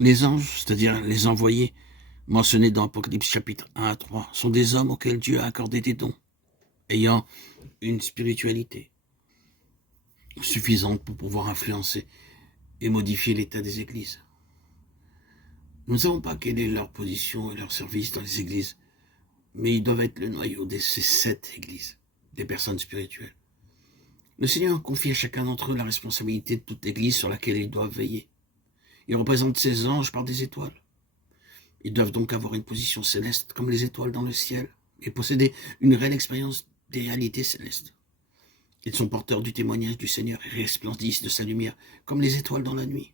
Les anges, c'est-à-dire les envoyés, mentionnés dans Apocalypse chapitre 1 à 3, sont des hommes auxquels Dieu a accordé des dons, ayant une spiritualité suffisante pour pouvoir influencer et modifier l'état des églises. Nous ne savons pas quelle est leur position et leur service dans les églises, mais ils doivent être le noyau de ces 7 églises, des personnes spirituelles. Le Seigneur confie à chacun d'entre eux la responsabilité de toute église sur laquelle ils doivent veiller. Ils représentent ces anges par des étoiles. Ils doivent donc avoir une position céleste comme les étoiles dans le ciel et posséder une réelle expérience des réalités célestes. Ils sont porteurs du témoignage du Seigneur et resplendissent de sa lumière comme les étoiles dans la nuit.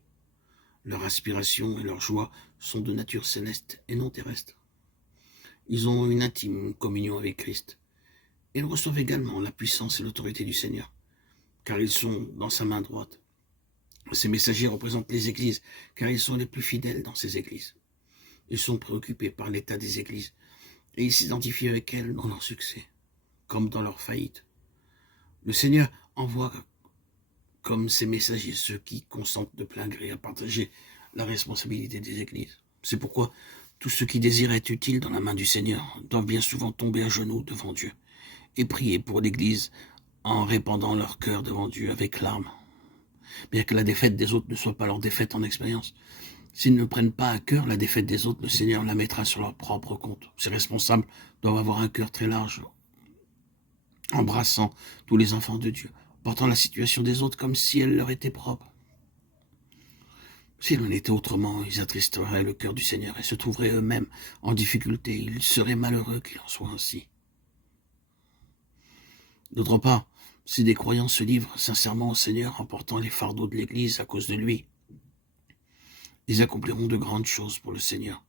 Leur aspiration et leur joie sont de nature céleste et non terrestre. Ils ont une intime communion avec Christ. Ils reçoivent également la puissance et l'autorité du Seigneur, car ils sont dans sa main droite. Ces messagers représentent les églises, car ils sont les plus fidèles dans ces églises. Ils sont préoccupés par l'état des églises, et ils s'identifient avec elles dans leur succès, comme dans leur faillite. Le Seigneur envoie comme ses messagers ceux qui consentent de plein gré à partager la responsabilité des églises. C'est pourquoi tous ceux qui désirent être utiles dans la main du Seigneur doivent bien souvent tomber à genoux devant Dieu et prier pour l'Église en répandant leur cœur devant Dieu avec larmes. Bien que la défaite des autres ne soit pas leur défaite en expérience, s'ils ne prennent pas à cœur la défaite des autres, le Seigneur la mettra sur leur propre compte. Ces responsables doivent avoir un cœur très large, embrassant tous les enfants de Dieu, portant la situation des autres comme si elle leur était propre. S'il en était autrement, ils attristeraient le cœur du Seigneur et se trouveraient eux-mêmes en difficulté. Ils seraient malheureux qu'il en soit ainsi. D'autre part, si des croyants se livrent sincèrement au Seigneur en portant les fardeaux de l'Église à cause de lui, ils accompliront de grandes choses pour le Seigneur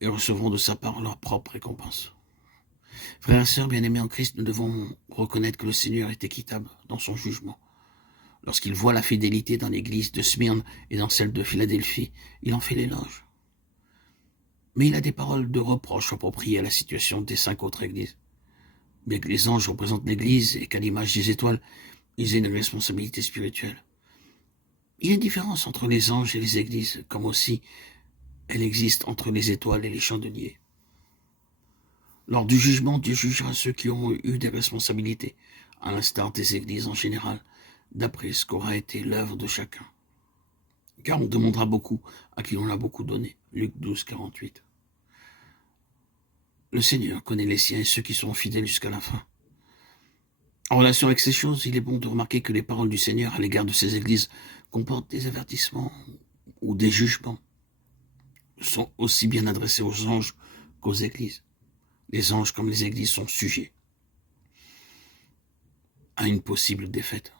et recevront de sa part leur propre récompense. Frères et sœurs bien-aimés en Christ, nous devons reconnaître que le Seigneur est équitable dans son jugement. Lorsqu'il voit la fidélité dans l'église de Smyrne et dans celle de Philadelphie, il en fait l'éloge. Mais il a des paroles de reproche appropriées à la situation des 5 autres églises. Bien que les anges représentent l'église et qu'à l'image des étoiles, ils aient une responsabilité spirituelle. Il y a une différence entre les anges et les églises, comme aussi elle existe entre les étoiles et les chandeliers. Lors du jugement, Dieu jugera ceux qui ont eu des responsabilités, à l'instar des églises en général, d'après ce qu'aura été l'œuvre de chacun. Car on demandera beaucoup à qui on a beaucoup donné. Luc 12, 48. Le Seigneur connaît les siens et ceux qui sont fidèles jusqu'à la fin. En relation avec ces choses, il est bon de remarquer que les paroles du Seigneur à l'égard de ces églises comportent des avertissements ou des jugements, sont aussi bien adressés aux anges qu'aux églises. Les anges comme les églises sont sujets à une possible défaite.